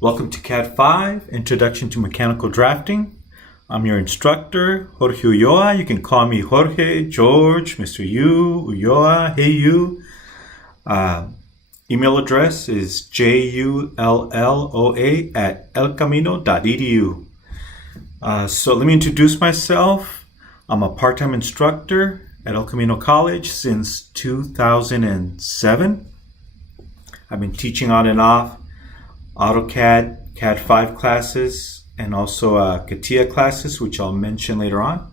Welcome to CADD5 Introduction to Mechanical Drafting. I'm your instructor, Jorge Ulloa. You can call me Jorge, George, Mr. U, Ulloa, hey you. Email address is julloa@elcamino.edu. So let me introduce myself. I'm a part-time instructor at El Camino College since 2007. I've been teaching on and off Autocad, CADD5 classes, and also Catia classes, which I'll mention later on.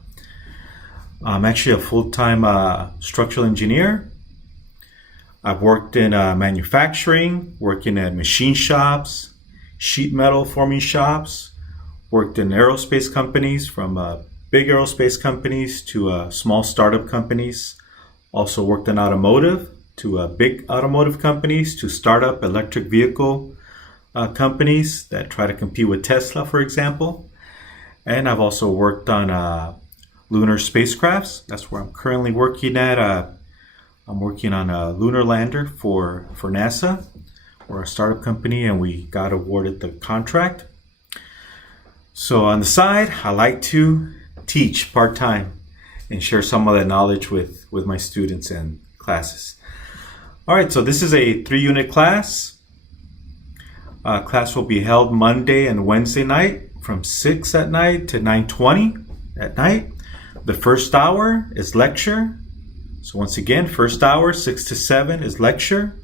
I'm actually a full-time structural engineer. I've worked in manufacturing, working at machine shops, sheet metal forming shops, worked in aerospace companies, from big aerospace companies to small startup companies. Also worked in automotive, to big automotive companies, to startup electric vehicle companies that try to compete with Tesla, for example. And I've also worked on lunar spacecrafts. That's where I'm currently working at. I'm working on a lunar lander for NASA. We're a startup company and we got awarded the contract. So on the side, I like to teach part-time and share some of that knowledge with my students and classes. All right, so this is a 3-unit class. Class will be held Monday and Wednesday night from 6 at night to 9:20 at night. The first hour is lecture. So once again, first hour, 6 to 7 is lecture,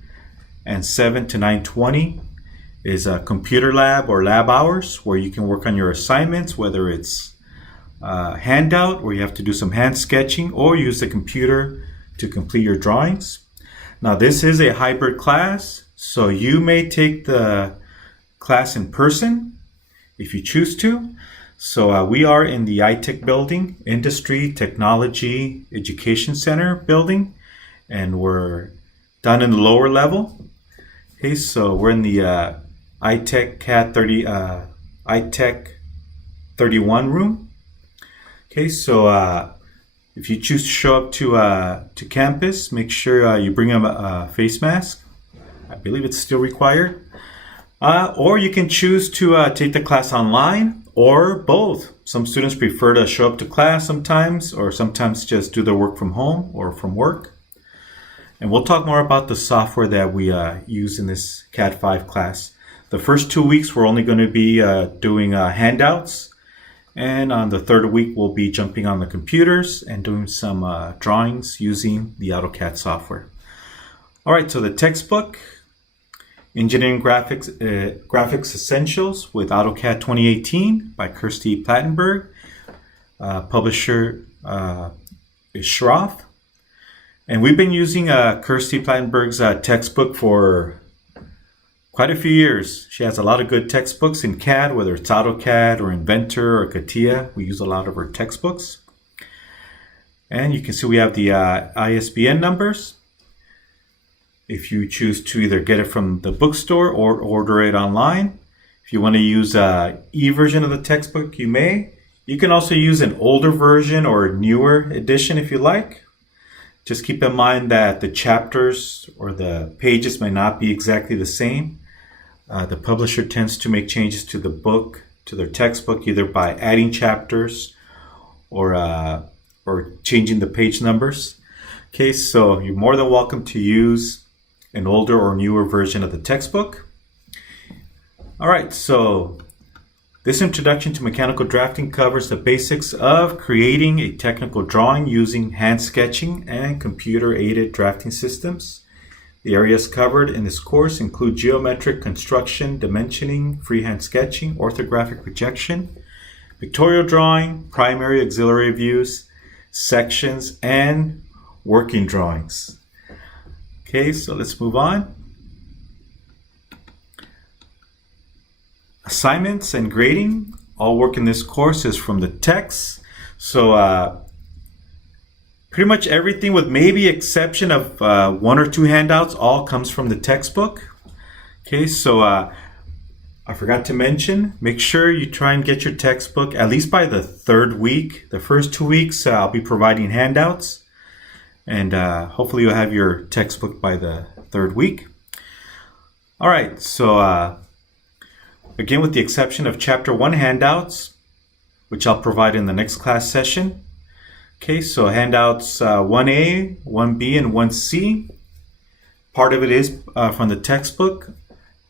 and 7 to 9:20 is a computer lab or lab hours where you can work on your assignments, whether it's a handout where you have to do some hand sketching or use the computer to complete your drawings. Now this is a hybrid class, so you may take the class in person if you choose to. So we are in the iTech building, Industry Technology Education Center building, and we're down in the lower level. Okay, so we're in the iTech CAD 30 iTech 31 room. Okay, so if you choose to show up to campus, make sure you bring a face mask. I believe it's still required. Or you can choose to take the class online, or both. Some students prefer to show up to class sometimes, or sometimes just do their work from home or from work. And we'll talk more about the software that we use in this CADD5 class. The first 2 weeks we're only going to be doing handouts, and on the third week we'll be jumping on the computers and doing some drawings using the Autocad software. All right, so the textbook, Engineering Graphics Essentials with AutoCAD 2018 by Kirsty Plattenberg. Publisher is Schroff. And we've been using Kirsty Plattenberg's textbook for quite a few years. She has a lot of good textbooks in CAD, whether it's AutoCAD or Inventor or Catia. We use a lot of her textbooks. And you can see we have the ISBN numbers. If you choose to either get it from the bookstore or order it online. If you want to use an e-version of the textbook, you may. You can also use an older version or a newer edition if you like. Just keep in mind that the chapters or the pages may not be exactly the same. The publisher tends to make changes to the book, to their textbook, either by adding chapters or changing the page numbers. Okay, so you're more than welcome to use an older or newer version of the textbook. All right, so this introduction to mechanical drafting covers the basics of creating a technical drawing using hand sketching and computer-aided drafting systems. The areas covered in this course include geometric construction, dimensioning, freehand sketching, orthographic projection, pictorial drawing, primary auxiliary views, sections, and working drawings. Okay, so let's move on. Assignments and grading. All work in this course is from the text. So pretty much everything, with maybe exception of 1 or 2 handouts, all comes from the textbook. Okay, so I forgot to mention, make sure you try and get your textbook at least by the 3rd week. The first 2 weeks I'll be providing handouts. And hopefully you'll have your textbook by the 3rd week. All right, so again with the exception of Chapter 1 handouts, which I'll provide in the next class session. Okay, so handouts 1A, 1B, and 1C. Part of it is from the textbook,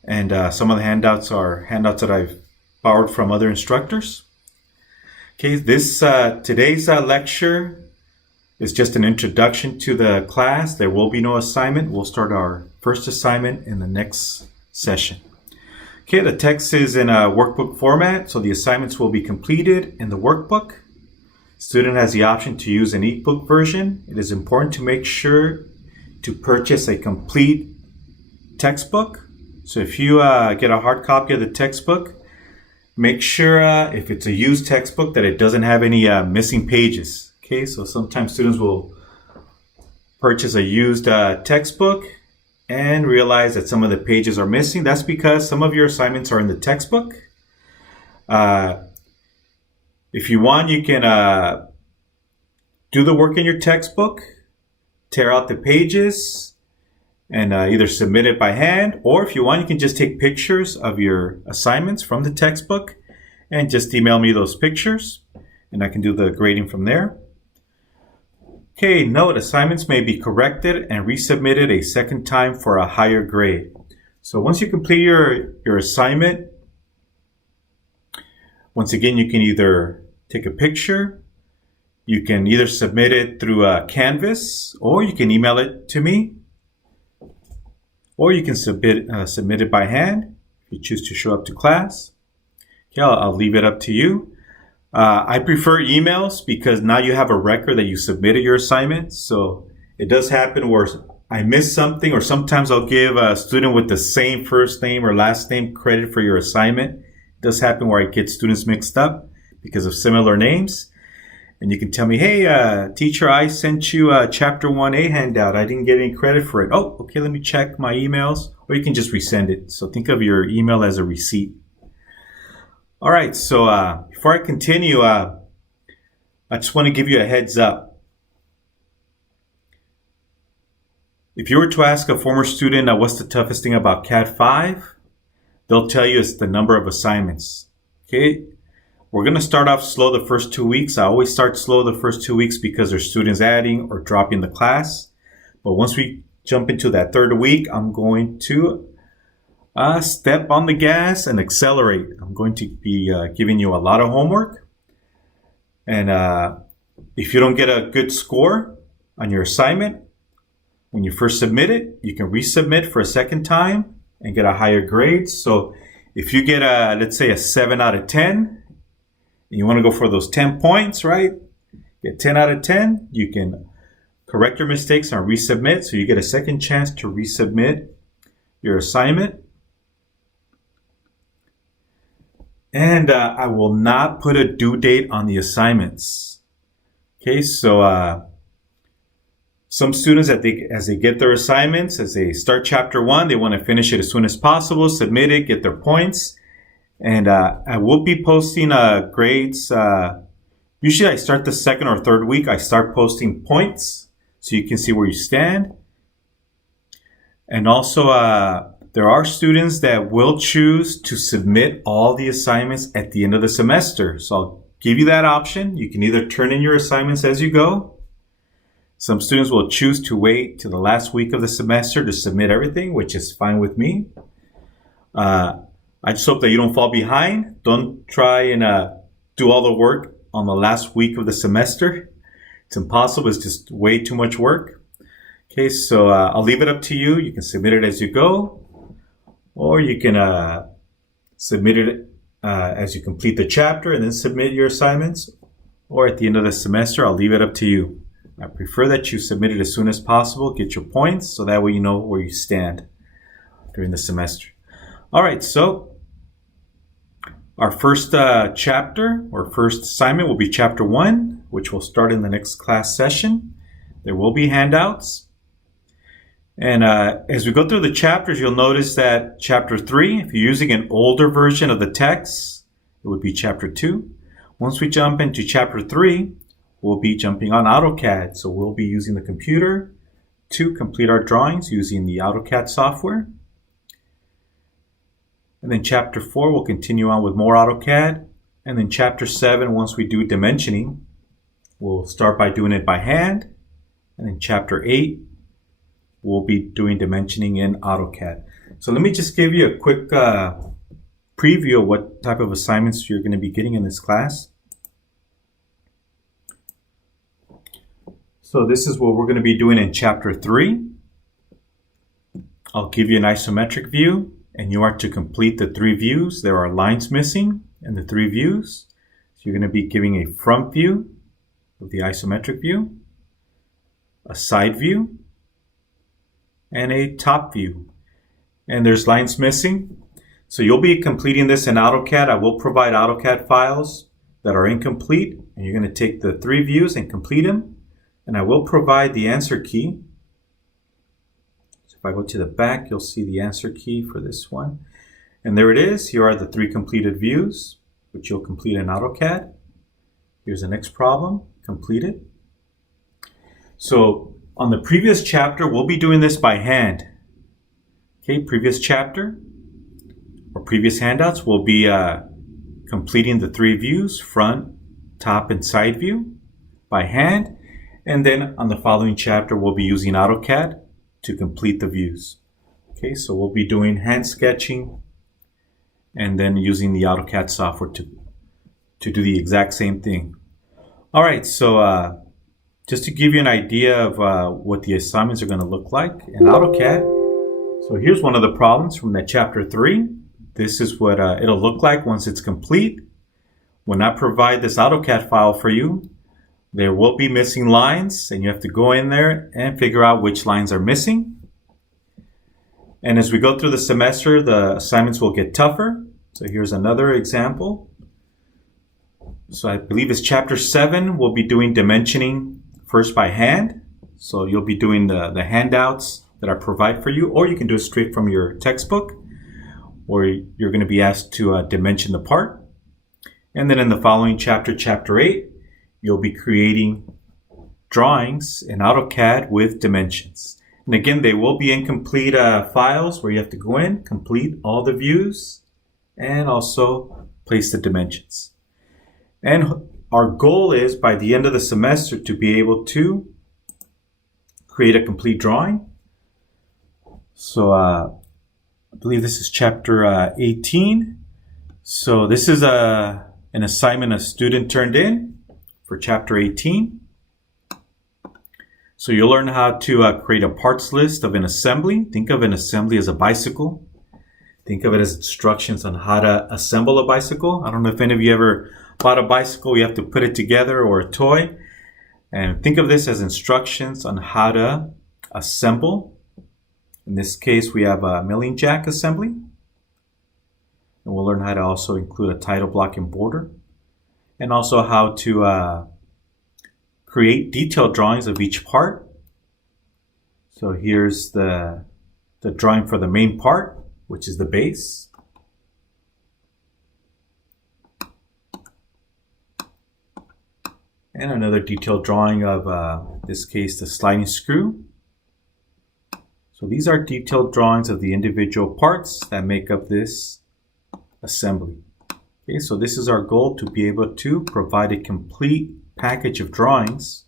and some of the handouts are handouts that I've borrowed from other instructors. Okay, today's lecture is just an introduction to the class. There will be no assignment. We'll start our first assignment in the next session. Okay, the text is in a workbook format, so the assignments will be completed in the workbook. Student has the option to use an ebook version. It is important to make sure to purchase a complete textbook. So if you get a hard copy of the textbook, make sure if it's a used textbook that it doesn't have any missing pages. Okay, so sometimes students will purchase a used textbook and realize that some of the pages are missing. That's because some of your assignments are in the textbook. If you want, you can do the work in your textbook, tear out the pages, and either submit it by hand, or if you want, you can just take pictures of your assignments from the textbook and just email me those pictures, and I can do the grading from there. Okay, note, assignments may be corrected and resubmitted a second time for a higher grade. So once you complete your assignment, once again, you can either take a picture, you can either submit it through Canvas, or you can email it to me, or you can submit it by hand if you choose to show up to class. Okay, I'll leave it up to you. I prefer emails because now you have a record that you submitted your assignment. So it does happen where I miss something, or sometimes I'll give a student with the same first name or last name credit for your assignment. It does happen where I get students mixed up because of similar names. And you can tell me, hey, teacher, I sent you a Chapter 1A handout. I didn't get any credit for it. Oh, okay, let me check my emails. Or you can just resend it. So think of your email as a receipt. All right, so before I continue, I just want to give you a heads up. If you were to ask a former student what's the toughest thing about CADD5, they'll tell you it's the number of assignments. Okay, we're going to start off slow the first 2 weeks. I always start slow the first 2 weeks because there's students adding or dropping the class. But once we jump into that third week, I'm going to step on the gas and accelerate. I'm going to be giving you a lot of homework. And if you don't get a good score on your assignment, when you first submit it, you can resubmit for a second time and get a higher grade. So if you get let's say a 7 out of 10, and you want to go for those 10 points, right? Get 10 out of 10, you can correct your mistakes and resubmit. So you get a second chance to resubmit your assignment. And I will not put a due date on the assignments. Okay, so some students, as they get their assignments, as they start Chapter 1, they want to finish it as soon as possible, submit it, get their points. And I will be posting grades. Usually I start the second or third week. I start posting points so you can see where you stand. And also, there are students that will choose to submit all the assignments at the end of the semester. So I'll give you that option. You can either turn in your assignments as you go. Some students will choose to wait to the last week of the semester to submit everything, which is fine with me. I just hope that you don't fall behind. Don't try and do all the work on the last week of the semester. It's impossible. It's just way too much work. Okay, so I'll leave it up to you. You can submit it as you go. Or you can submit it as you complete the chapter and then submit your assignments. Or at the end of the semester, I'll leave it up to you. I prefer that you submit it as soon as possible, get your points, so that way you know where you stand during the semester. All right, so our first chapter or first assignment will be Chapter 1, which will start in the next class session. There will be handouts. And as we go through the chapters, you'll notice that Chapter 3, if you're using an older version of the text, it would be Chapter 2. Once we jump into Chapter 3, we'll be jumping on AutoCAD. So we'll be using the computer to complete our drawings using the Autocad software. And then Chapter 4, we'll continue on with more AutoCAD. And then Chapter 7, once we do dimensioning, we'll start by doing it by hand. And then Chapter 8, we'll be doing dimensioning in AutoCAD. So let me just give you a quick preview of what type of assignments you're going to be getting in this class. So this is what we're going to be doing in Chapter 3. I'll give you an isometric view, and you are to complete the 3 views. There are lines missing in the 3 views. So you're going to be giving a front view of the isometric view, a side view, and a top view. And there's lines missing. So you'll be completing this in AutoCAD. I will provide AutoCAD files that are incomplete, and you're going to take the 3 views and complete them. And I will provide the answer key. So if I go to the back, you'll see the answer key for this one. And there it is. Here are the 3 completed views, which you'll complete in AutoCAD. Here's the next problem, completed. So on the previous chapter, we'll be doing this by hand. Okay, previous chapter or previous handouts, we'll be completing the 3 views, front, top, and side view by hand. And then on the following chapter, we'll be using AutoCAD to complete the views. Okay, so we'll be doing hand sketching and then using the AutoCAD software to do the exact same thing. All right, so just to give you an idea of what the assignments are going to look like in AutoCAD. So here's one of the problems from that Chapter 3. This is what it'll look like once it's complete. When I provide this AutoCAD file for you, there will be missing lines, and you have to go in there and figure out which lines are missing. And as we go through the semester, the assignments will get tougher. So here's another example. So I believe it's Chapter 7. We'll be doing dimensioning first by hand. So you'll be doing the handouts that I provide for you, or you can do it straight from your textbook, or you're going to be asked to dimension the part. And then in the following chapter, Chapter 8, you'll be creating drawings in AutoCAD with dimensions. And again, they will be incomplete files where you have to go in, complete all the views, and also place the dimensions. And our goal is by the end of the semester to be able to create a complete drawing. So I believe this is Chapter 18. So this is an assignment a student turned in for Chapter 18. So you'll learn how to create a parts list of an assembly. Think of an assembly as a bicycle. Think of it as instructions on how to assemble a bicycle. I don't know if any of you ever bought a bicycle, you have to put it together, or a toy. And think of this as instructions on how to assemble. In this case, we have a milling jack assembly. And we'll learn how to also include a title block and border. And also how to create detailed drawings of each part. So here's the drawing for the main part, which is the base. And another detailed drawing of, in this case, the sliding screw. So these are detailed drawings of the individual parts that make up this assembly. Okay, so this is our goal, to be able to provide a complete package of drawings,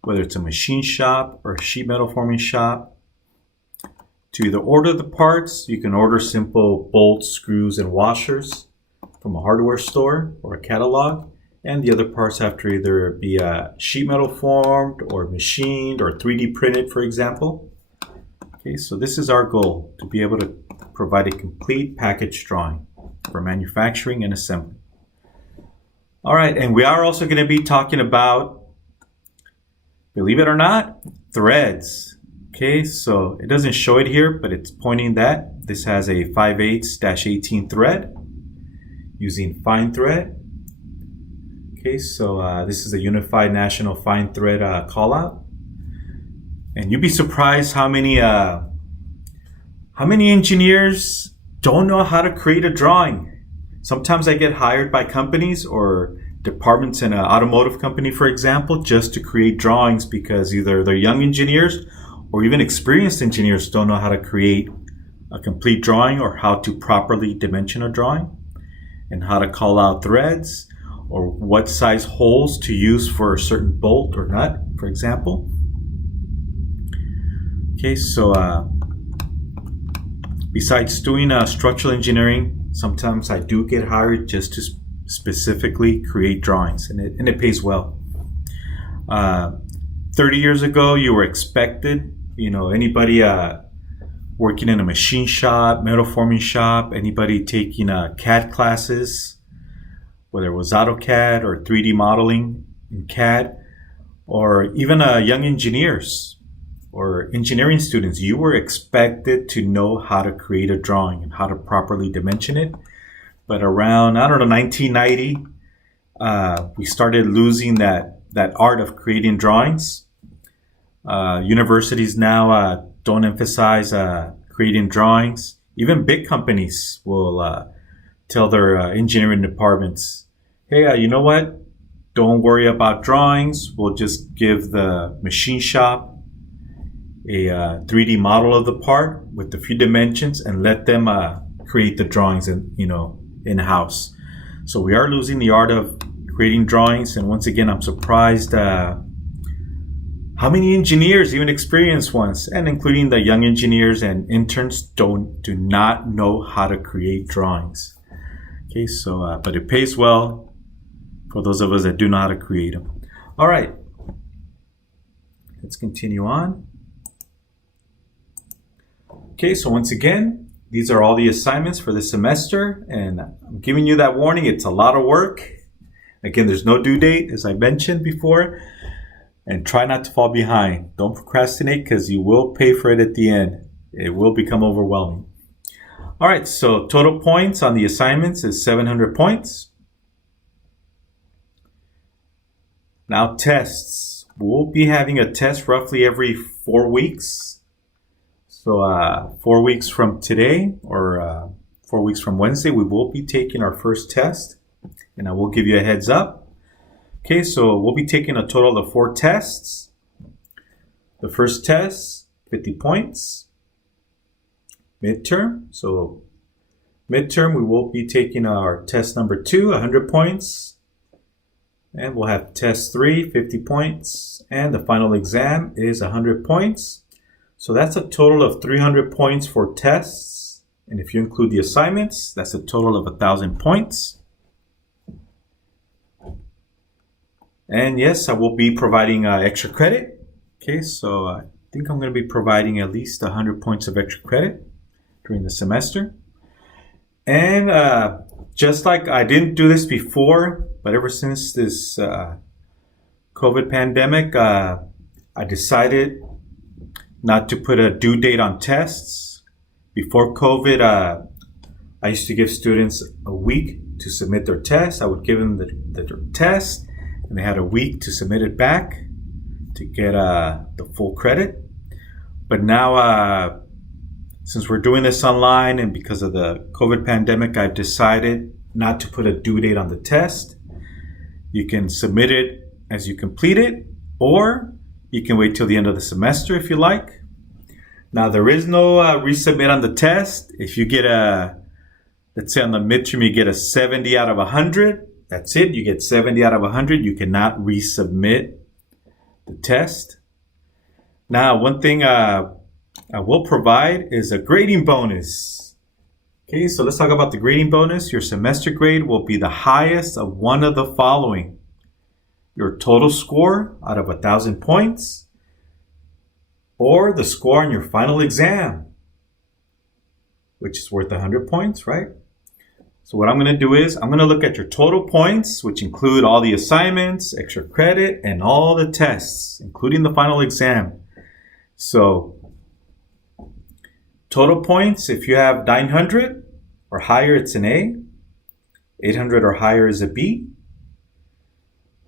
whether it's a machine shop or a sheet metal forming shop. To either order the parts, you can order simple bolts, screws, and washers from a hardware store or a catalog, and the other parts have to either be sheet metal formed or machined or 3D printed, for example. Okay, so this is our goal, to be able to provide a complete package drawing for manufacturing and assembly. All right, and we are also going to be talking about, believe it or not, threads. Okay, so it doesn't show it here, but it's pointing that this has a 5/8-18 thread using fine thread. Okay, so this is a Unified National Fine Thread callout. And you'd be surprised how many engineers don't know how to create a drawing. Sometimes I get hired by companies or departments in an automotive company, for example, just to create drawings because either they're young engineers or even experienced engineers don't know how to create a complete drawing or how to properly dimension a drawing, and how to call out threads, or what size holes to use for a certain bolt or nut, for example. Okay, so besides doing structural engineering, sometimes I do get hired just to specifically create drawings, and it pays well. 30 years ago, you were expected, anybody working in a machine shop, metal forming shop, anybody taking CAD classes, whether it was Autocad or 3D modeling in CAD, or even young engineers or engineering students, you were expected to know how to create a drawing and how to properly dimension it. But around, 1990, we started losing that art of creating drawings. Universities now don't emphasize creating drawings. Even big companies will tell their engineering departments, hey, you know what? Don't worry about drawings. We'll just give the machine shop a 3D model of the part with a few dimensions and let them create the drawings in-house. So we are losing the art of creating drawings. And once again, I'm surprised how many engineers, even experienced ones, and including the young engineers and interns, do not know how to create drawings. Okay, so but it pays well for those of us that do know how to create them. All right, let's continue on. Okay, so once again, these are all the assignments for this semester, and I'm giving you that warning. It's a lot of work. Again, there's no due date, as I mentioned before. And try not to fall behind. Don't procrastinate, because you will pay for it at the end. It will become overwhelming. All right, so total points on the assignments is 700 points. Now tests. We'll be having a test roughly every 4 weeks. So 4 weeks from today, or 4 weeks from Wednesday, we will be taking our first test. And I will give you a heads up. Okay, so we'll be taking a total of 4 tests. The first test, 50 points. Midterm. So midterm, we will be taking our test number 2, 100 points. And we'll have test 3, 50 points. And the final exam is 100 points. So that's a total of 300 points for tests. And if you include the assignments, that's a total of 1,000 points. And yes, I will be providing extra credit. Okay, so I think I'm going to be providing at least 100 points of extra credit during the semester. And just like I didn't do this before, but ever since this COVID pandemic, I decided not to put a due date on tests. Before COVID, I used to give students a week to submit their test. I would give them their test, and they had a week to submit it back to get the full credit. But now, since we're doing this online and because of the COVID pandemic, I've decided not to put a due date on the test. You can submit it as you complete it, or you can wait till the end of the semester if you like. Now, there is no resubmit on the test. If you get let's say on the midterm, you get a 70 out of 100. That's it. You get 70 out of 100. You cannot resubmit the test. Now, one thing I will provide is a grading bonus. Okay, so let's talk about the grading bonus. Your semester grade will be the highest of one of the following: your total score out of 1,000 points, or the score on your final exam, which is worth 100 points, right? So what I'm going to do is I'm going to look at your total points, which include all the assignments, extra credit, and all the tests, including the final exam. So total points, if you have 900 or higher, it's an A. 800 or higher is a B.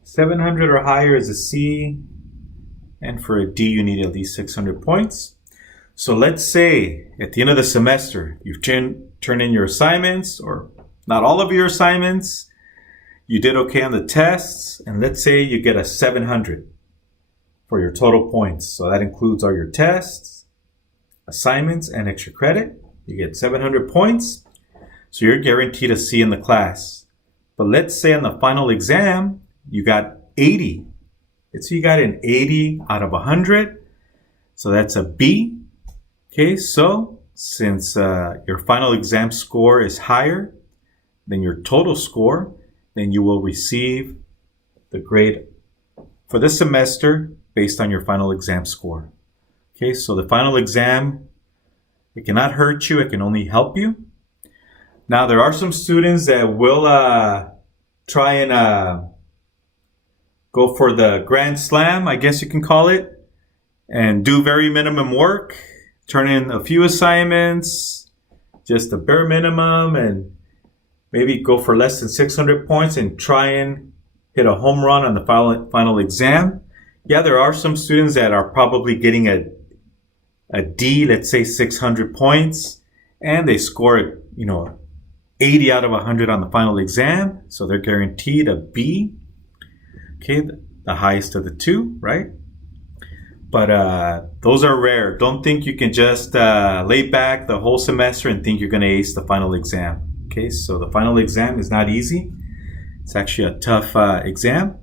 700 or higher is a C. And for a D, you need at least 600 points. So let's say at the end of the semester, you've turned in your assignments, or not all of your assignments. You did okay on the tests, and let's say you get a 700 for your total points. So that includes all your tests, assignments, and extra credit. You get 700 points, so you're guaranteed a C in the class. But let's say on the final exam, you got 80. So you got an 80 out of 100, so that's a B. Okay, so since your final exam score is higher than your total score, then you will receive the grade for this semester based on your final exam score. Okay, so the final exam, it cannot hurt you, it can only help you. Now, there are some students that will try and go for the grand slam, I guess you can call it, and do very minimum work, turn in a few assignments, just the bare minimum, and maybe go for less than 600 points and try and hit a home run on the final exam. Yeah, there are some students that are probably getting a D, let's say 600 points, and they score, 80 out of 100 on the final exam. So they're guaranteed a B. Okay, the highest of the two, right? But those are rare. Don't think you can just lay back the whole semester and think you're going to ace the final exam. Okay, so the final exam is not easy. It's actually a tough exam.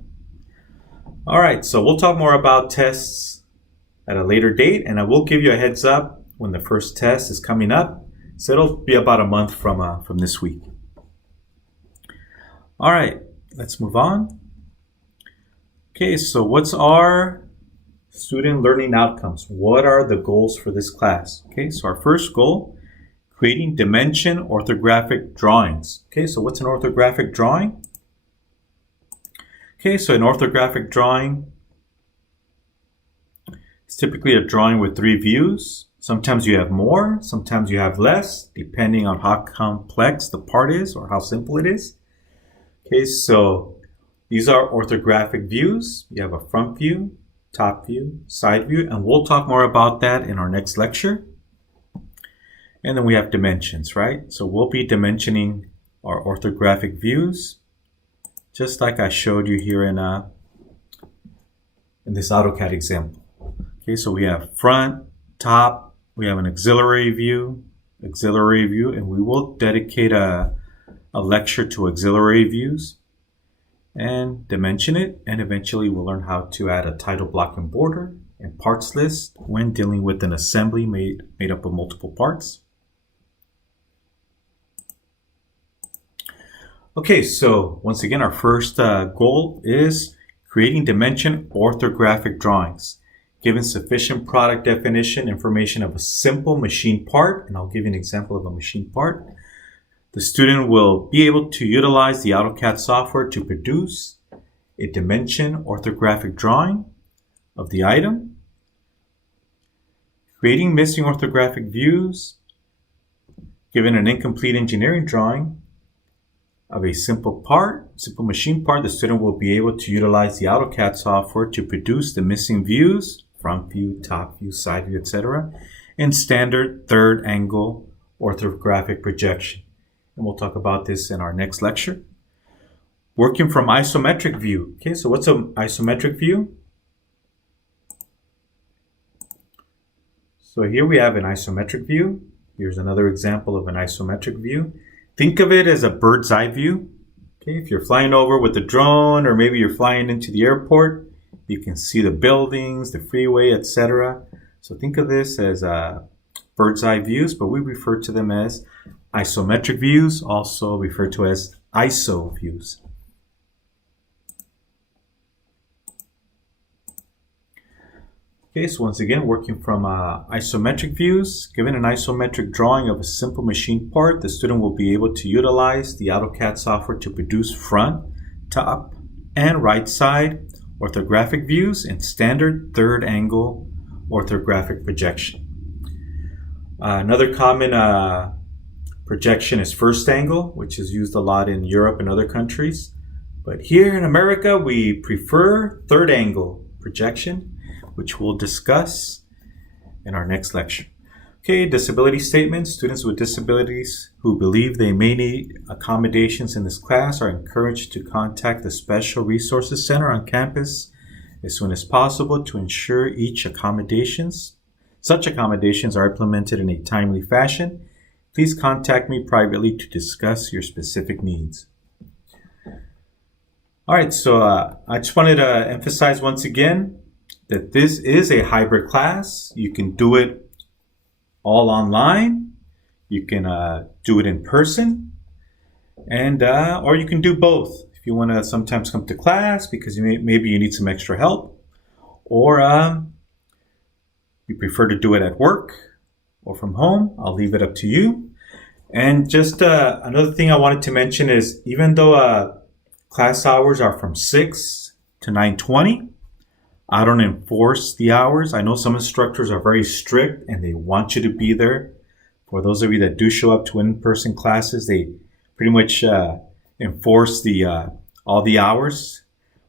All right, so we'll talk more about tests at a later date, and I will give you a heads up when the first test is coming up. So it'll be about a month from this week. All right, let's move on. Okay, so what's our student learning outcomes? What are the goals for this class? Okay, so our first goal, creating dimension orthographic drawings. Okay, so what's an orthographic drawing? Okay, so an orthographic drawing is typically a drawing with 3 views. Sometimes you have more, sometimes you have less, depending on how complex the part is or how simple it is. Okay, so these are orthographic views. You have a front view, top view, side view, and we'll talk more about that in our next lecture. And then we have dimensions, right? So we'll be dimensioning our orthographic views, just like I showed you here in this AutoCAD example. Okay, so we have front, top, we have an auxiliary view, and we will dedicate a lecture to auxiliary views and dimension it, and eventually we'll learn how to add a title block and border and parts list when dealing with an assembly made up of multiple parts. Okay, so once again, our first goal is creating dimension orthographic drawings. Given sufficient product definition information of a simple machine part, and I'll give you an example of a machine part, the student will be able to utilize the AutoCAD software to produce a dimension orthographic drawing of the item, creating missing orthographic views. Given an incomplete engineering drawing of a simple machine part, the student will be able to utilize the AutoCAD software to produce the missing views, front view, top view, side view, etc., in standard third angle orthographic projection. And we'll talk about this in our next lecture. Working from isometric view. Okay, so what's an isometric view? So here we have an isometric view. Here's another example of an isometric view. Think of it as a bird's eye view. Okay, if you're flying over with a drone, or maybe you're flying into the airport, you can see the buildings, the freeway, etc. So think of this as bird's eye views, but we refer to them as isometric views, also referred to as ISO views. Okay, so once again, working from isometric views. Given an isometric drawing of a simple machine part, the student will be able to utilize the AutoCAD software to produce front, top, and right side orthographic views in standard third angle orthographic projection. Another common projection is first angle, which is used a lot in Europe and other countries. But here in America, we prefer third angle projection, which we'll discuss in our next lecture. Okay, disability statements. Students with disabilities who believe they may need accommodations in this class are encouraged to contact the Special Resources Center on campus as soon as possible to ensure such accommodations are implemented in a timely fashion please contact me privately to discuss your specific needs. All right, so I just wanted to emphasize once again that this is a hybrid class. You can do it all online. You can do it in person, and or you can do both. If you want to sometimes come to class because maybe you need some extra help, or you prefer to do it at work or from home, I'll leave it up to you. And just another thing I wanted to mention is even though class hours are from 6 to 9:20, I don't enforce the hours. I know some instructors are very strict and they want you to be there. For those of you that do show up to in-person classes, they pretty much enforce all the hours,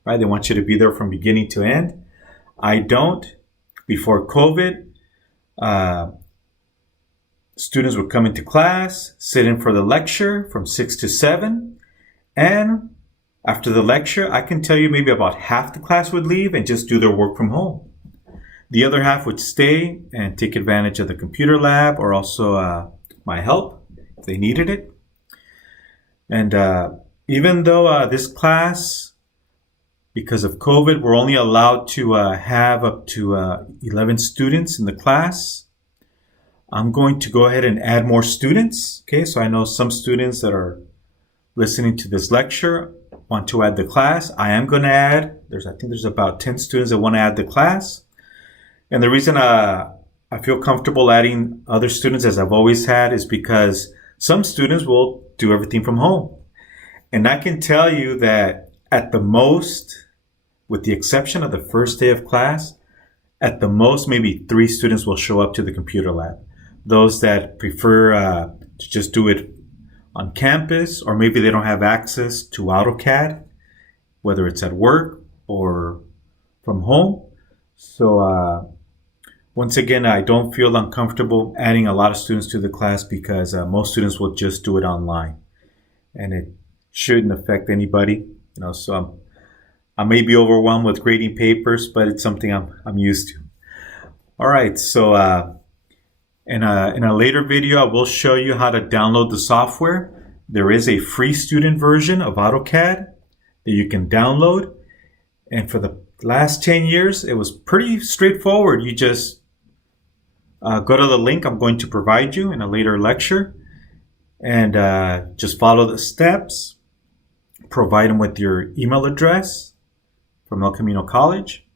right? They want you to be there from beginning to end. I don't. Before COVID, students would come into class, sit in for the lecture from 6 to 7, and after the lecture, I can tell you maybe about half the class would leave and just do their work from home. The other half would stay and take advantage of the computer lab or also my help if they needed it. And even though this class, because of COVID, we're only allowed to have up to 11 students in the class, I'm going to go ahead and add more students. Okay, so I know some students that are listening to this lecture want to add the class. I am going to add, I think there's about 10 students that want to add the class. And the reason I feel comfortable adding other students, as I've always had, is because some students will do everything from home. And I can tell you that at the most, with the exception of the first day of class, at the most, maybe 3 students will show up to the computer lab. Those that prefer to just do it on campus, or maybe they don't have access to AutoCAD, whether it's at work or from home. So once again, I don't feel uncomfortable adding a lot of students to the class because most students will just do it online, and it shouldn't affect anybody. So I may be overwhelmed with grading papers, but it's something I'm used to. All right, so in a later video, I will show you how to download the software. There is a free student version of AutoCAD that you can download, and for the last 10 years, it was pretty straightforward. You just go to the link I'm going to provide you in a later lecture and just follow the steps. Provide them with your email address from El Camino College,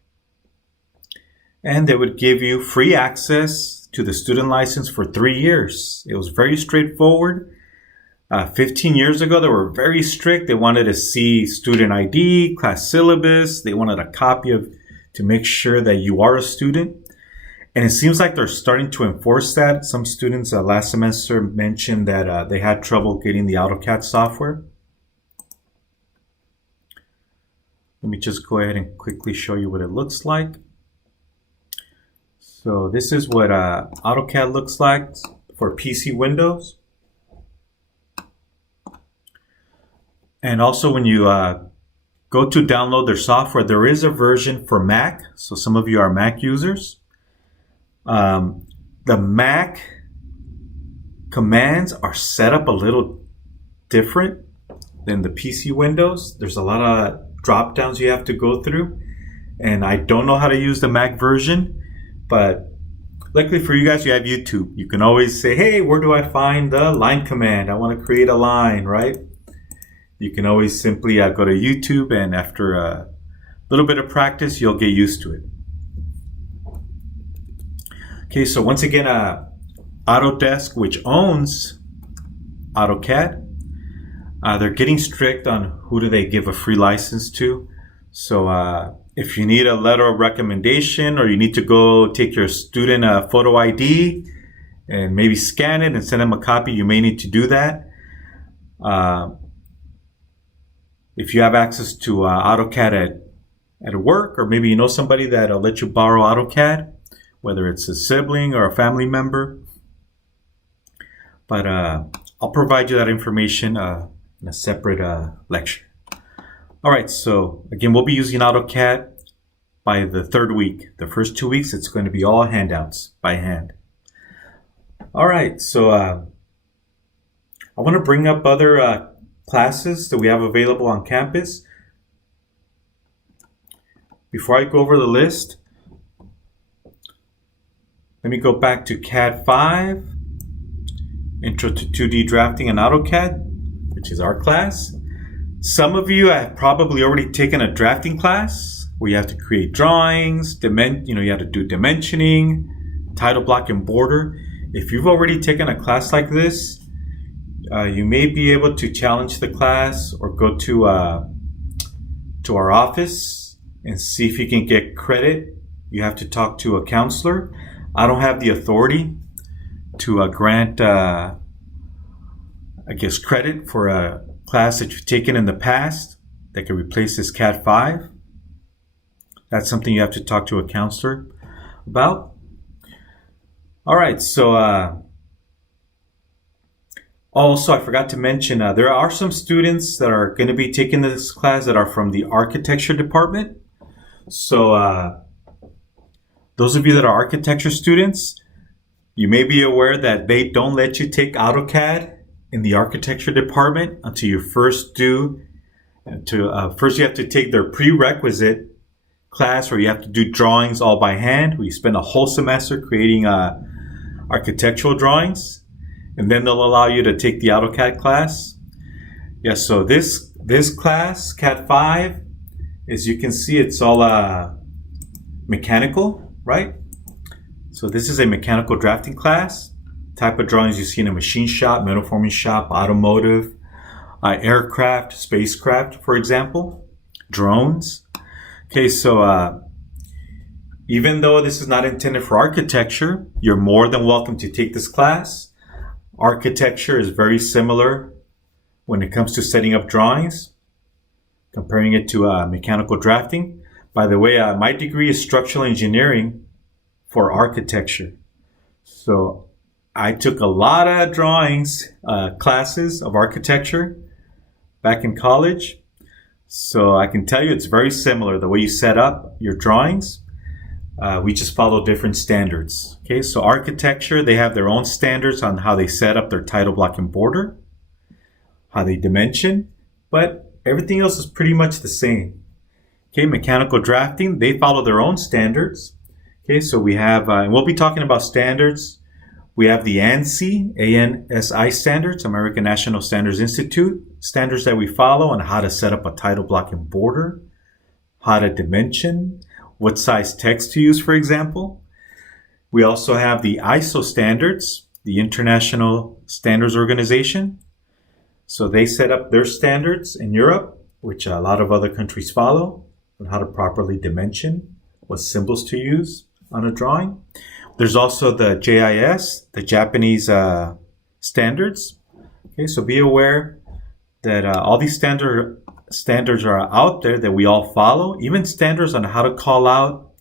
and they would give you free access to the student license for 3 years. It was very straightforward. 15 years ago, they were very strict. They wanted to see student ID, class syllabus. They wanted a copy to make sure that you are a student. And it seems like they're starting to enforce that. Some students last semester mentioned that they had trouble getting the AutoCAD software. Let me just go ahead and quickly show you what it looks like. So this is what AutoCAD looks like for PC Windows. And also when you go to download their software, there is a version for Mac. So some of you are Mac users. The Mac commands are set up a little different than the PC Windows. There's a lot of drop downs you have to go through. And I don't know how to use the Mac version, but luckily for you guys, you have YouTube. You can always say, hey, where do I find the line command? I want to create a line, right? You can always simply go to YouTube, and after a little bit of practice, you'll get used to it. Okay, so once again, Autodesk, which owns AutoCAD, they're getting strict on who do they give a free license to. So if you need a letter of recommendation, or you need to go take your student a photo ID and maybe scan it and send them a copy, you may need to do that. If you have access to AutoCAD at work, or maybe you know somebody that'll let you borrow AutoCAD, whether it's a sibling or a family member. But I'll provide you that information in a separate lecture. All right, so again, we'll be using AutoCAD by the 3rd week. The first 2 weeks, it's going to be all handouts by hand. All right, so I want to bring up other classes that we have available on campus. Before I go over the list, let me go back to CADD5, Intro to 2D Drafting and Autocad, which is our class. Some of you have probably already taken a drafting class where you have to create drawings, you have to do dimensioning, title block and border. If you've already taken a class like this, you may be able to challenge the class or go to our office and see if you can get credit. You have to talk to a counselor. I don't have the authority to grant, credit for a class that you've taken in the past that can replace this CADD5. That's something you have to talk to a counselor about. All right, so also I forgot to mention, there are some students that are going to be taking this class that are from the architecture department. So those of you that are architecture students, you may be aware that they don't let you take AutoCAD in the architecture department until you first you have to take their prerequisite class where you have to do drawings all by hand. We spend a whole semester creating architectural drawings, and then they'll allow you to take the AutoCAD class. Yes, so this class, CADD5, as you can see, it's all mechanical. Right? So this is a mechanical drafting class. Type of drawings you see in a machine shop, metal forming shop, automotive, aircraft, spacecraft, for example, drones. Okay, so even though this is not intended for architecture, you're more than welcome to take this class. Architecture is very similar when it comes to setting up drawings, comparing it to mechanical drafting. By the way, my degree is structural engineering for architecture. So I took a lot of drawings, classes of architecture back in college. So I can tell you it's very similar, the way you set up your drawings. We just follow different standards. Okay, so architecture, they have their own standards on how they set up their title block and border, how they dimension, but everything else is pretty much the same. Okay, mechanical drafting, they follow their own standards. Okay, so we have, and we'll be talking about standards. We have the ANSI, ANSI standards, American National Standards Institute, standards that we follow on how to set up a title block and border, how to dimension, what size text to use, for example. We also have the ISO standards, the International Standards Organization. So they set up their standards in Europe, which a lot of other countries follow, on how to properly dimension, what symbols to use on a drawing. There's also the JIS, the Japanese standards. Okay, so be aware that all these standards are out there that we all follow, even standards on how to call out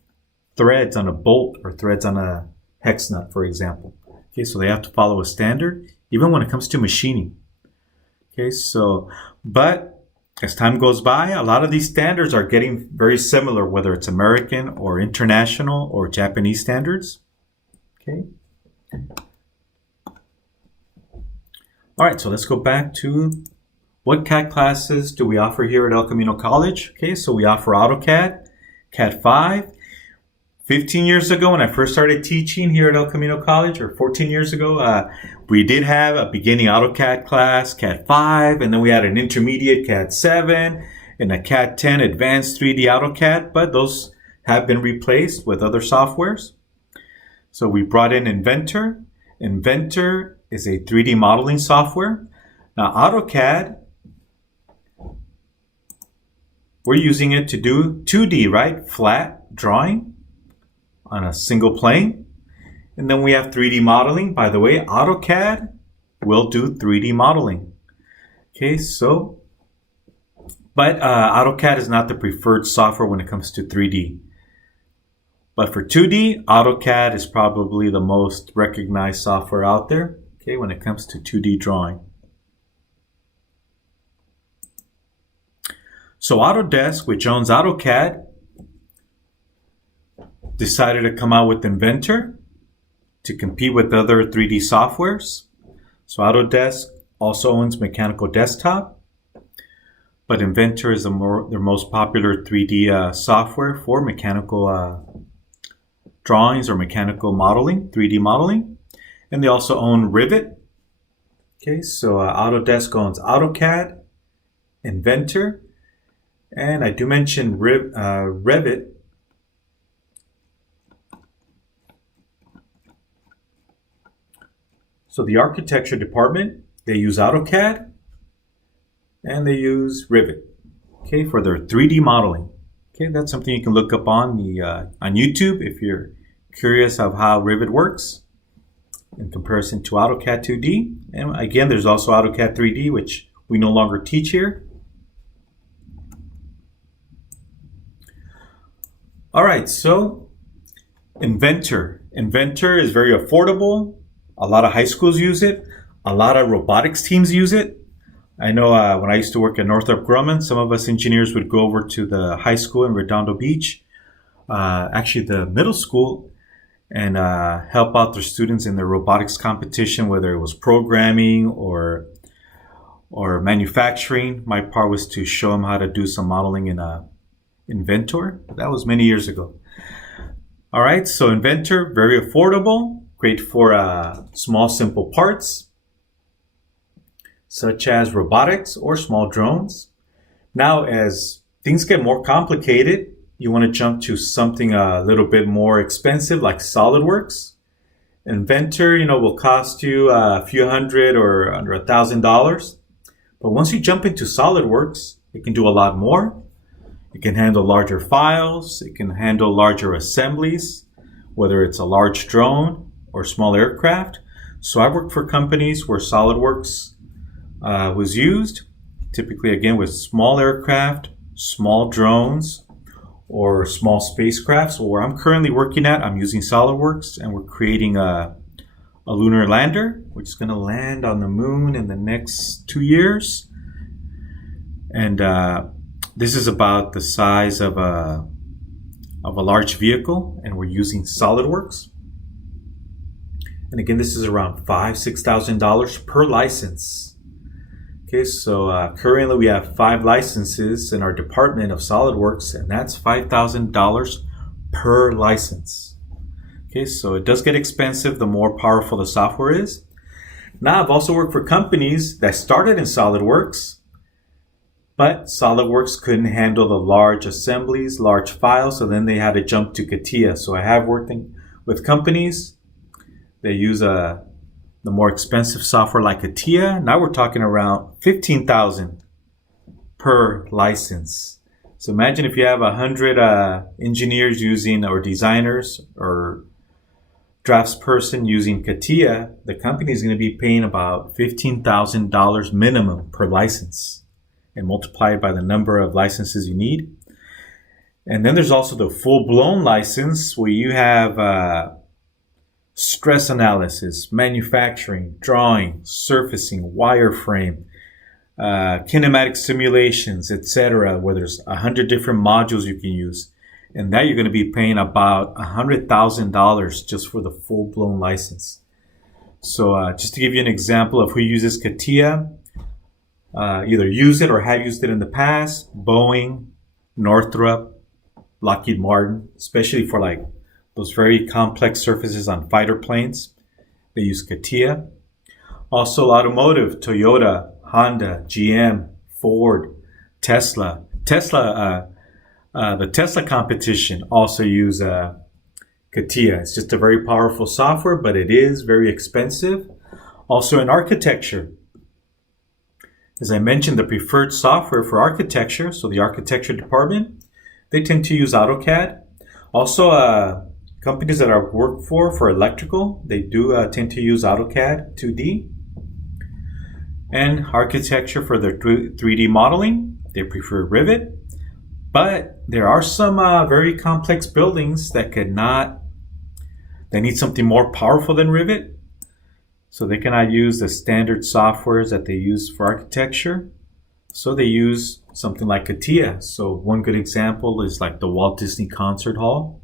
threads on a bolt or threads on a hex nut, for example. Okay, so they have to follow a standard, even when it comes to machining. Okay, so, but as time goes by, a lot of these standards are getting very similar, whether it's American or international or Japanese standards. Okay. All right, so let's go back to what CAD classes do we offer here at El Camino College. Okay, so we offer AutoCAD, CADD5. 15 years ago, when I first started teaching here at El Camino College, or 14 years ago, we did have a beginning AutoCAD class, CADD5, and then we had an intermediate CAD7 and a CAD10 advanced 3D AutoCAD, but those have been replaced with other softwares. So we brought in Inventor. Inventor is a 3D modeling software. Now AutoCAD, we're using it to do 2D, right? Flat drawing on a single plane. And then we have 3D modeling. By the way, AutoCAD will do 3D modeling. Okay, so, but AutoCAD is not the preferred software when it comes to 3D. But for 2D, AutoCAD is probably the most recognized software out there, okay, when it comes to 2D drawing. So Autodesk, which owns AutoCAD, decided to come out with Inventor to compete with other 3D softwares. So Autodesk also owns Mechanical Desktop, but Inventor is their most popular 3D software for mechanical drawings or mechanical modeling, 3D modeling. And they also own Rivet. Okay, so Autodesk owns Autocad, Inventor, and I do mention Revit. So the architecture department, they use AutoCAD and they use Rivet, okay, for their 3D modeling. Okay, that's something you can look up on YouTube if you're curious of how Rivet works in comparison to AutoCAD 2D. And again, there's also AutoCAD 3D, which we no longer teach here. All right, so Inventor. Inventor is very affordable. A lot of high schools use it. A lot of robotics teams use it. I know when I used to work at Northrop Grumman, some of us engineers would go over to the high school in Redondo Beach, actually the middle school, and help out their students in their robotics competition, whether it was programming or manufacturing. My part was to show them how to do some modeling in Inventor. That was many years ago. All right, so Inventor, very affordable, great for small, simple parts, such as robotics or small drones. Now, as things get more complicated, you want to jump to something a little bit more expensive, like SolidWorks. Inventor, will cost you a few hundred or under $1,000. But once you jump into SolidWorks, it can do a lot more. It can handle larger files. It can handle larger assemblies, whether it's a large drone or small aircraft. So I've worked for companies where SolidWorks was used, typically again with small aircraft, small drones, or small spacecraft. So where I'm currently working at, I'm using SolidWorks, and we're creating a lunar lander, which is going to land on the moon in the next 2 years. And this is about the size of a large vehicle, and we're using SolidWorks. And again, this is around $5,000-$6,000 per license. Okay, so currently we have 5 licenses in our department of SolidWorks, and that's $5,000 per license. Okay, so it does get expensive the more powerful the software is. Now, I've also worked for companies that started in SolidWorks, but SolidWorks couldn't handle the large assemblies, large files, so then they had to jump to CATIA. So I have worked with companies that use the more expensive software like CATIA. Now we're talking around $15,000 per license. So imagine if you have 100 engineers using, or designers or draftsperson using CATIA, the company is going to be paying about $15,000 minimum per license, and multiply it by the number of licenses you need. And then there's also the full-blown license, where you have stress analysis, manufacturing, drawing, surfacing, wireframe, kinematic simulations, etc., where there's 100 different modules you can use. And that you're going to be paying about $100,000 just for the full-blown license. So just to give you an example of who uses CATIA, either use it or have used it in the past: Boeing, Northrop, Lockheed Martin, especially for like those very complex surfaces on fighter planes. They use CATIA. Also automotive: Toyota, Honda, GM, Ford, Tesla. The Tesla competition also use CATIA. It's just a very powerful software, but it is very expensive. Also in architecture, as I mentioned, the preferred software for architecture, so the architecture department, they tend to use AutoCAD. Also, companies that I work for electrical, they do tend to use AutoCAD 2D. And architecture for their 3D modeling, they prefer Rivet. But there are some very complex buildings that they need something more powerful than Rivet. So they cannot use the standard softwares that they use for architecture. So they use something like CATIA. So one good example is like the Walt Disney Concert Hall.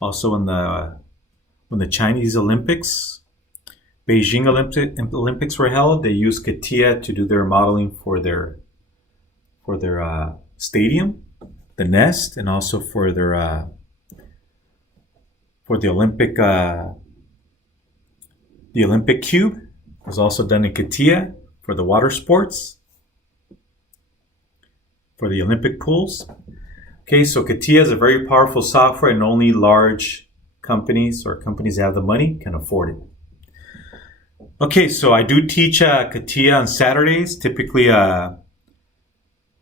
Also when the Chinese Olympics, Beijing Olympics were held, they used CATIA to do their modeling for their stadium, the nest, and also for their for the Olympic cube. It was also done in CATIA for the water sports, for the Olympic pools. Okay, so CATIA is a very powerful software, and only large companies or companies that have the money can afford it. Okay, so I do teach CATIA on Saturdays, typically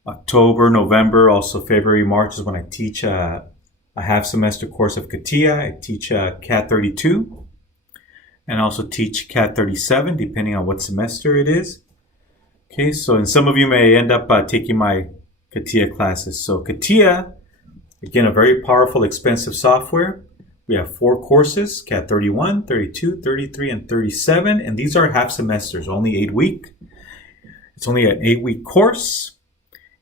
October, November, also February, March is when I teach a half semester course of CATIA. I teach CADD32 and also teach CADD37 depending on what semester it is. Okay, so and some of you may end up taking my CATIA classes. So CATIA, again, a very powerful, expensive software. We have 4 courses, CADD31, 32, 33, and 37, and these are half semesters, only 8 weeks. It's only an 8-week course.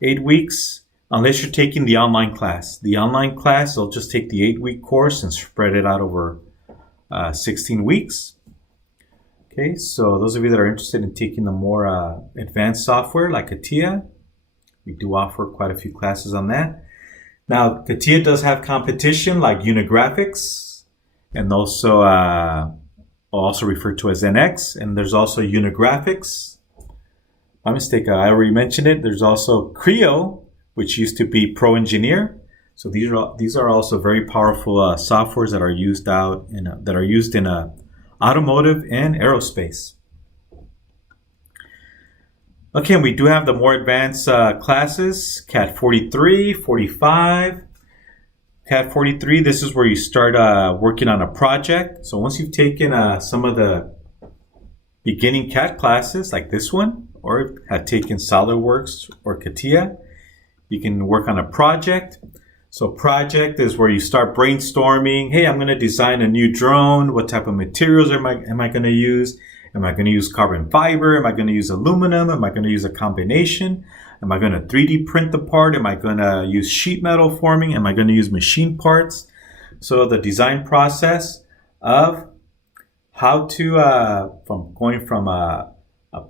8 weeks, unless you're taking the online class. The online class, they'll just take the 8-week course and spread it out over 16 weeks. Okay, so those of you that are interested in taking the more advanced software like CATIA, we do offer quite a few classes on that. Now, CATIA does have competition like Unigraphics, and also referred to as NX, and there's also Unigraphics. My mistake, I already mentioned it. There's also Creo, which used to be Pro Engineer. So these are also very powerful softwares that are used in automotive and aerospace. Okay, we do have the more advanced classes, CADD43, 45. CADD43, this is where you start working on a project. So once you've taken some of the beginning CAD classes like this one, or have taken SolidWorks or CATIA, you can work on a project. So project is where you start brainstorming. Hey, I'm going to design a new drone. What type of materials am I going to use? Am I going to use carbon fiber? Am I going to use aluminum? Am I going to use a combination? Am I going to 3D print the part? Am I going to use sheet metal forming? Am I going to use machine parts? So the design process of how to, from going from a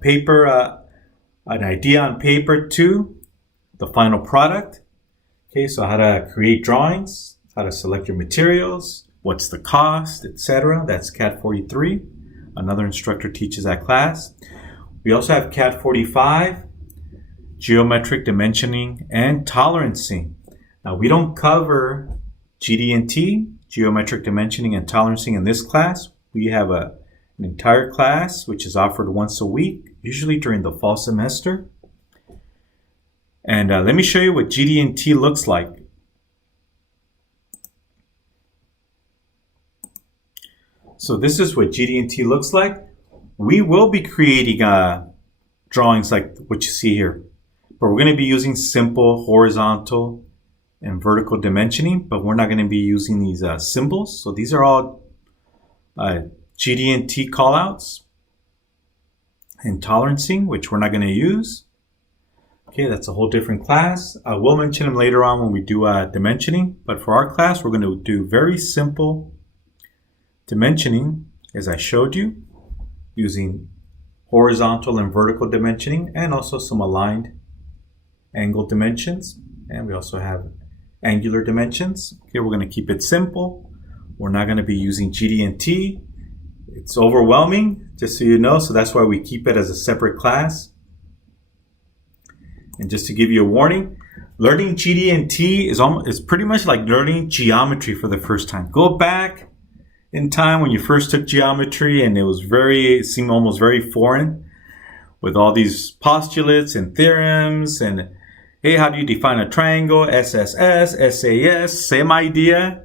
paper, an idea on paper to the final product. Okay, so how to create drawings, how to select your materials, what's the cost, etc. That's CADD43. Another instructor teaches that class. We also have CADD45, geometric dimensioning and tolerancing. Now, we don't cover GD&T, geometric dimensioning and tolerancing, in this class. We have an entire class which is offered once a week, usually during the fall semester. And let me show you what GD&T looks like. So this is what GD&T looks like. We will be creating drawings like what you see here, but we're going to be using simple horizontal and vertical dimensioning, but we're not going to be using these symbols. So these are all GD&T callouts and tolerancing, which we're not going to use. Okay, that's a whole different class. I will mention them later on when we do dimensioning, but for our class, we're going to do very simple dimensioning, as I showed you, using horizontal and vertical dimensioning, and also some aligned angle dimensions. And we also have angular dimensions. Okay, we're going to keep it simple. We're not going to be using GD&T. It's overwhelming, just so you know, so that's why we keep it as a separate class. And just to give you a warning, learning GD&T is pretty much like learning geometry for the first time. Go back in time when you first took geometry and it seemed almost very foreign with all these postulates and theorems and, hey, how do you define a triangle? SSS, SAS, same idea,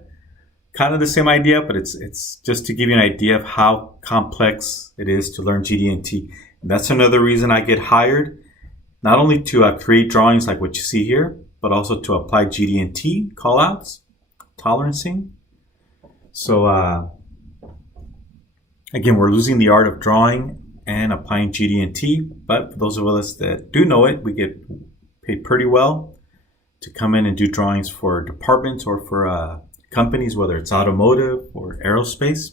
kind of the same idea, but it's just to give you an idea of how complex it is to learn GD&T. And that's another reason I get hired, not only to create drawings like what you see here, but also to apply GD&T callouts, tolerancing. So again, we're losing the art of drawing and applying GD&T, but for those of us that do know it, we get paid pretty well to come in and do drawings for departments or for companies, whether it's automotive or aerospace.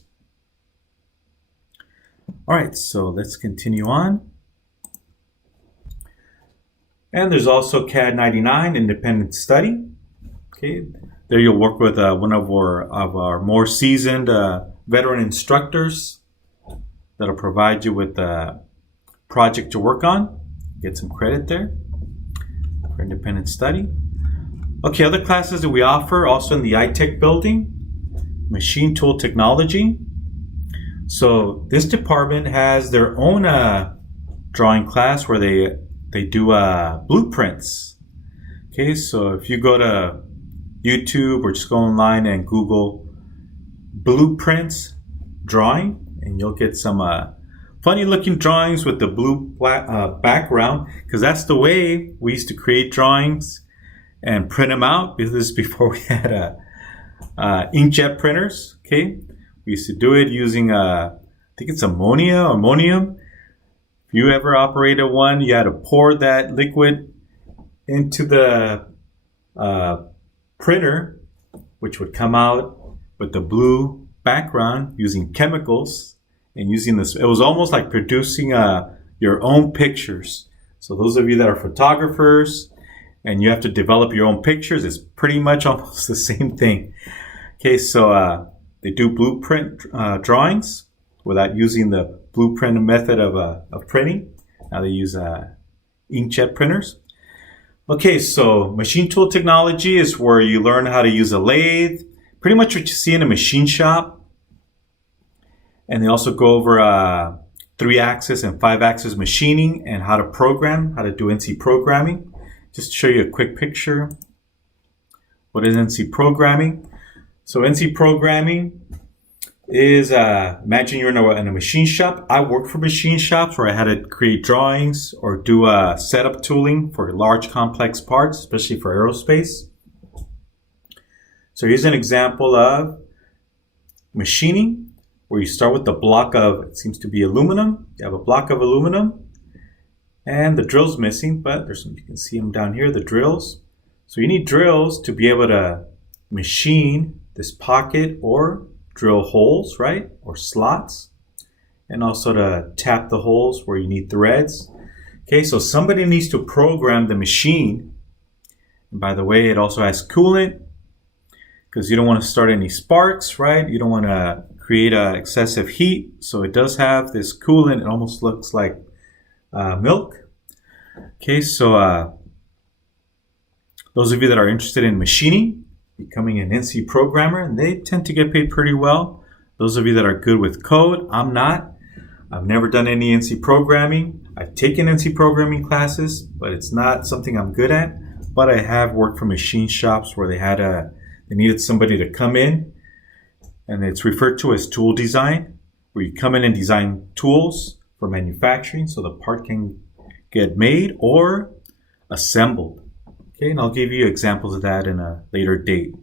All right, so let's continue on. And there's also CADD5 Independent Study. Okay, there you'll work with one of our more seasoned veteran instructors that'll provide you with a project to work on. Get some credit there for independent study. Okay, other classes that we offer also in the iTech building, machine tool technology. So this department has their own drawing class where they do blueprints. Okay, so if you go to YouTube or just go online and Google blueprints drawing, and you'll get some funny looking drawings with the blue background, because that's the way we used to create drawings and print them out. This is before we had inkjet printers. Okay, we used to do it using I think it's ammonium. If you ever operated one, you had to pour that liquid into the printer, which would come out with the blue background using chemicals and using this. It was almost like producing your own pictures. So those of you that are photographers and you have to develop your own pictures, it's pretty much almost the same thing. Okay, so they do blueprint drawings without using the blueprint method of printing. Now they use inkjet printers. Okay, so machine tool technology is where you learn how to use a lathe, pretty much what you see in a machine shop. And they also go over 3-axis and 5-axis machining and how to program, how to do NC programming. Just to show you a quick picture. What is NC programming? So NC programming is, imagine you're in a machine shop. I worked for machine shops where I had to create drawings or do setup tooling for large complex parts, especially for aerospace. So here's an example of machining, where you start with the block of, it seems to be aluminum. You have a block of aluminum and the drill's missing, but there's some, you can see them down here, the drills. So you need drills to be able to machine this pocket or drill holes, right? Or slots. And also to tap the holes where you need threads. Okay, so somebody needs to program the machine. And by the way, it also has coolant, because you don't want to start any sparks, right? You don't want to create excessive heat. So it does have this coolant. It almost looks like milk. Okay, so those of you that are interested in machining, becoming an NC programmer, and they tend to get paid pretty well. Those of you that are good with code, I'm not. I've never done any NC programming. I've taken NC programming classes, but it's not something I'm good at. But I have worked for machine shops where they needed somebody to come in, and it's referred to as tool design, where you come in and design tools for manufacturing so the part can get made or assembled. Okay, and I'll give you examples of that in a later date.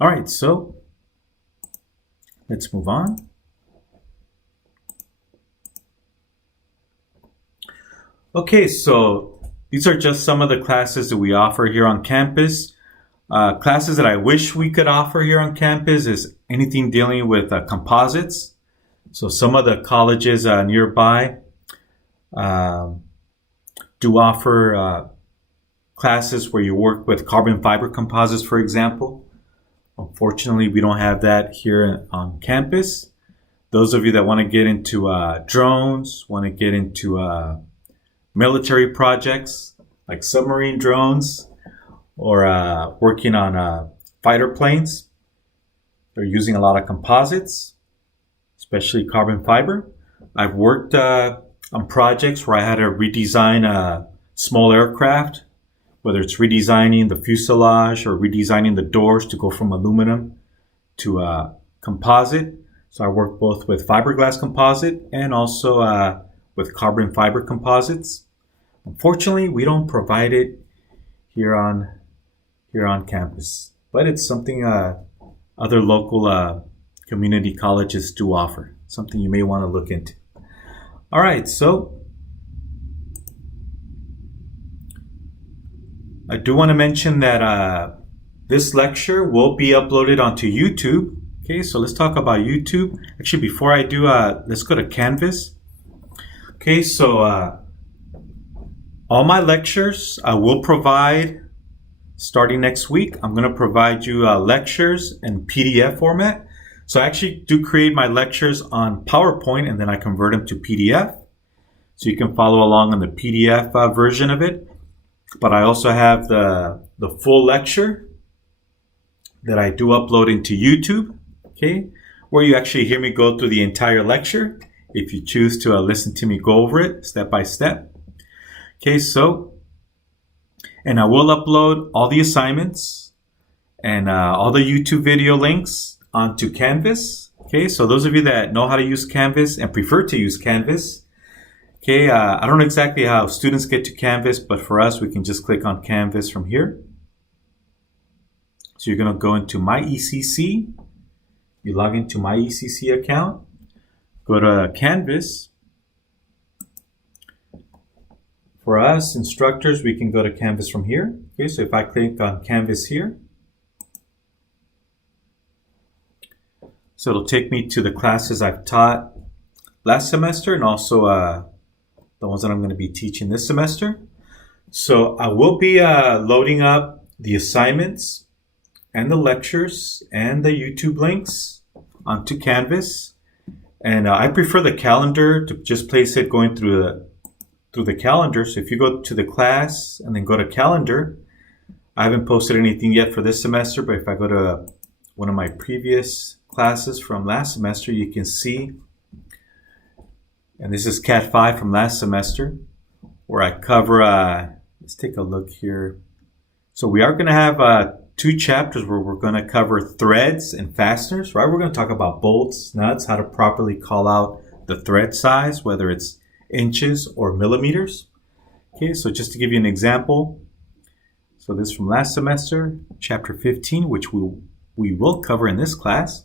All right, so let's move on. Okay, so these are just some of the classes that we offer here on campus. Classes that I wish we could offer here on campus is anything dealing with composites. So some of the colleges nearby do offer classes where you work with carbon fiber composites, for example. Unfortunately, we don't have that here on campus. Those of you that want to get into drones, want to get into military projects like submarine drones or working on fighter planes, they're using a lot of composites, especially carbon fiber. I've worked on projects where I had to redesign a small aircraft, whether it's redesigning the fuselage or redesigning the doors to go from aluminum to composite. So I work both with fiberglass composite and also with carbon fiber composites. Unfortunately, we don't provide it here on campus, but it's something other local community colleges do offer. Something you may want to look into. All right, so I do want to mention that this lecture will be uploaded onto YouTube. Okay, so let's talk about YouTube. Actually, before I do, let's go to Canvas. Okay, so all my lectures I will provide starting next week. I'm going to provide you lectures in PDF format. So I actually do create my lectures on PowerPoint and then I convert them to PDF. So you can follow along on the PDF version of it. But I also have the full lecture that I do upload into YouTube, okay, where you actually hear me go through the entire lecture if you choose to listen to me go over it step by step. Okay, so, and I will upload all the assignments and all the YouTube video links onto Canvas. Okay, so those of you that know how to use Canvas and prefer to use Canvas, okay, I don't know exactly how students get to Canvas, but for us, we can just click on Canvas from here. So you're going to go into My ECC. You log into My ECC account. Go to Canvas. For us instructors, we can go to Canvas from here. Okay, so if I click on Canvas here, so it'll take me to the classes I've taught last semester and also the ones that I'm going to be teaching this semester. So I will be loading up the assignments and the lectures and the YouTube links onto Canvas. And I prefer the calendar to just place it going through the calendar. So if you go to the class and then go to calendar, I haven't posted anything yet for this semester, but if I go to one of my previous classes from last semester, you can see, and this is CADD5 from last semester, where I cover, let's take a look here. So we are going to have 2 chapters where we're going to cover threads and fasteners, right? We're going to talk about bolts, nuts, how to properly call out the thread size, whether it's inches or millimeters. Okay, so just to give you an example, so this from last semester, chapter 15, which we will cover in this class.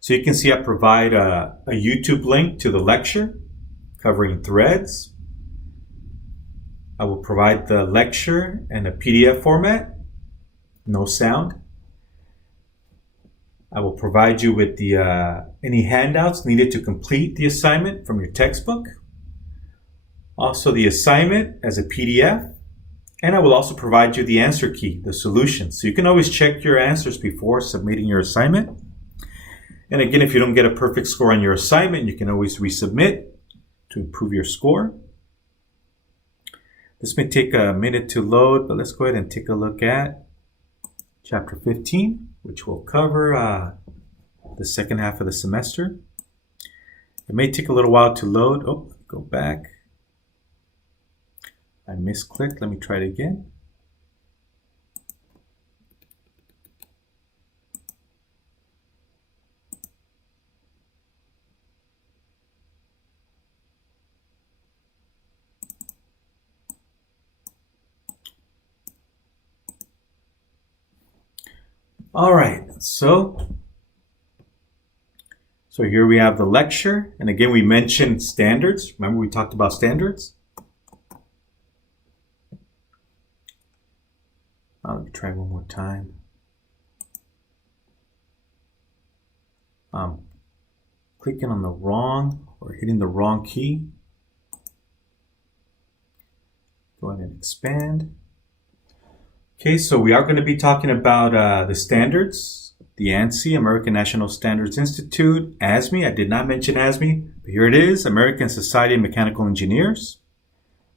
So you can see I provide a YouTube link to the lecture covering threads. I will provide the lecture in a PDF format, no sound. I will provide you with the any handouts needed to complete the assignment from your textbook. Also the assignment as a PDF. And I will also provide you the answer key, the solution. So you can always check your answers before submitting your assignment. And again, if you don't get a perfect score on your assignment, you can always resubmit to improve your score. This may take a minute to load, but let's go ahead and take a look at chapter 15, which will cover the second half of the semester. It may take a little while to load. Oh, go back. I misclicked. Let me try it again. All right, so here we have the lecture. And again, we mentioned standards. Remember we talked about standards? Let me try one more time. Clicking on the wrong or hitting the wrong key. Go ahead and expand. Okay, so we are going to be talking about the standards, the ANSI, American National Standards Institute, ASME. I did not mention ASME, but here it is, American Society of Mechanical Engineers,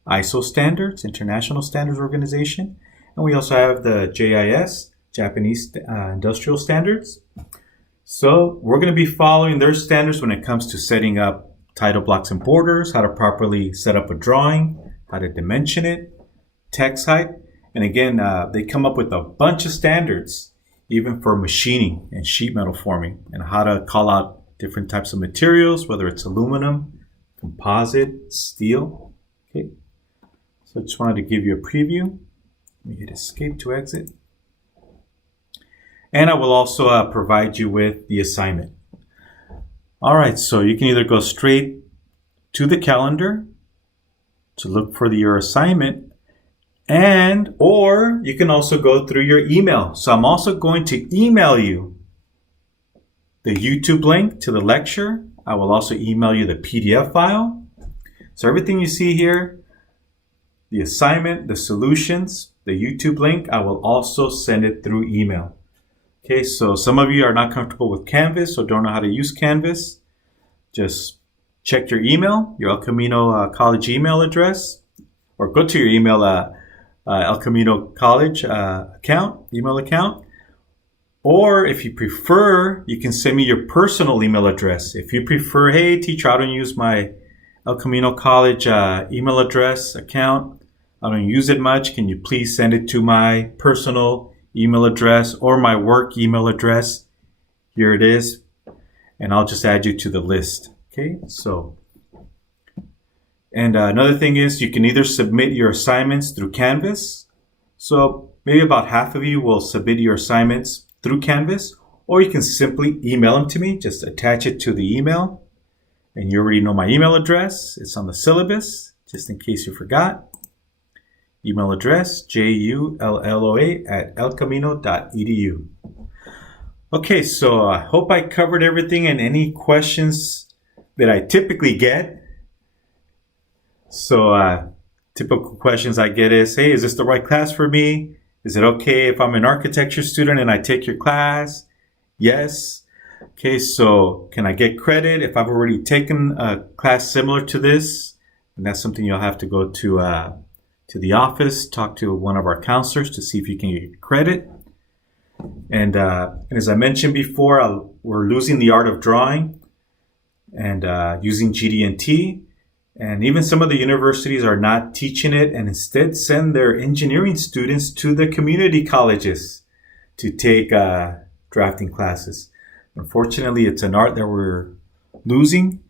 ISO standards, International Standards Organization, and we also have the JIS, Japanese Industrial Standards. So we're going to be following their standards when it comes to setting up title blocks and borders, how to properly set up a drawing, how to dimension it, text height. And again, they come up with a bunch of standards, even for machining and sheet metal forming, and how to call out different types of materials, whether it's aluminum, composite, steel. Okay, so I just wanted to give you a preview. Let me hit escape to exit. And I will also provide you with the assignment. All right, so you can either go straight to the calendar to look for your assignment, or you can also go through your email. So I'm also going to email you the YouTube link to the lecture. I will also email you the PDF file. So everything you see here, the assignment, the solutions, the YouTube link, I will also send it through email. Okay, so some of you are not comfortable with Canvas or don't know how to use Canvas. Just check your email, your El Camino College email address, or go to your email El Camino College email account. Or if you prefer, you can send me your personal email address. If you prefer, hey teacher, I don't use my El Camino College email address account. I don't use it much. Can you please send it to my personal email address or my work email address? Here it is. And I'll just add you to the list. Okay, so. And another thing is you can either submit your assignments through Canvas. So maybe about half of you will submit your assignments through Canvas, or you can simply email them to me. Just attach it to the email. And you already know my email address. It's on the syllabus, just in case you forgot. Email address, julloa@elcamino.edu. Okay, so I hope I covered everything and any questions that I typically get. So typical questions I get is, hey, is this the right class for me? Is it okay if I'm an architecture student and I take your class? Yes. Okay, so can I get credit if I've already taken a class similar to this? And that's something you'll have to go to the office, talk to one of our counselors to see if you can get credit. And as I mentioned before, we're losing the art of drawing and using GD&T. And even some of the universities are not teaching it and instead send their engineering students to the community colleges to take drafting classes. Unfortunately, it's an art that we're losing.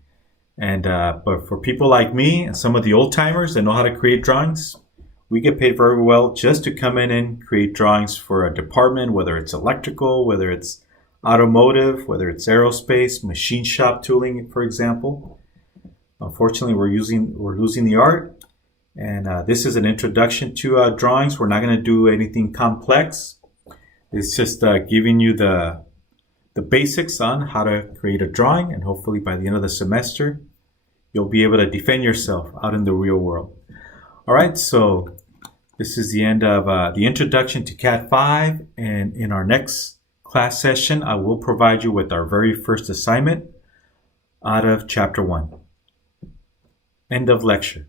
And but for people like me and some of the old timers that know how to create drawings, we get paid very well just to come in and create drawings for a department, whether it's electrical, whether it's automotive, whether it's aerospace, machine shop tooling, for example. Unfortunately, we're losing the art, and this is an introduction to drawings. We're not going to do anything complex. It's just giving you the basics on how to create a drawing, and hopefully by the end of the semester, you'll be able to defend yourself out in the real world. All right, so this is the end of the introduction to CADD5, and in our next class session, I will provide you with our very first assignment out of Chapter 1. End of lecture.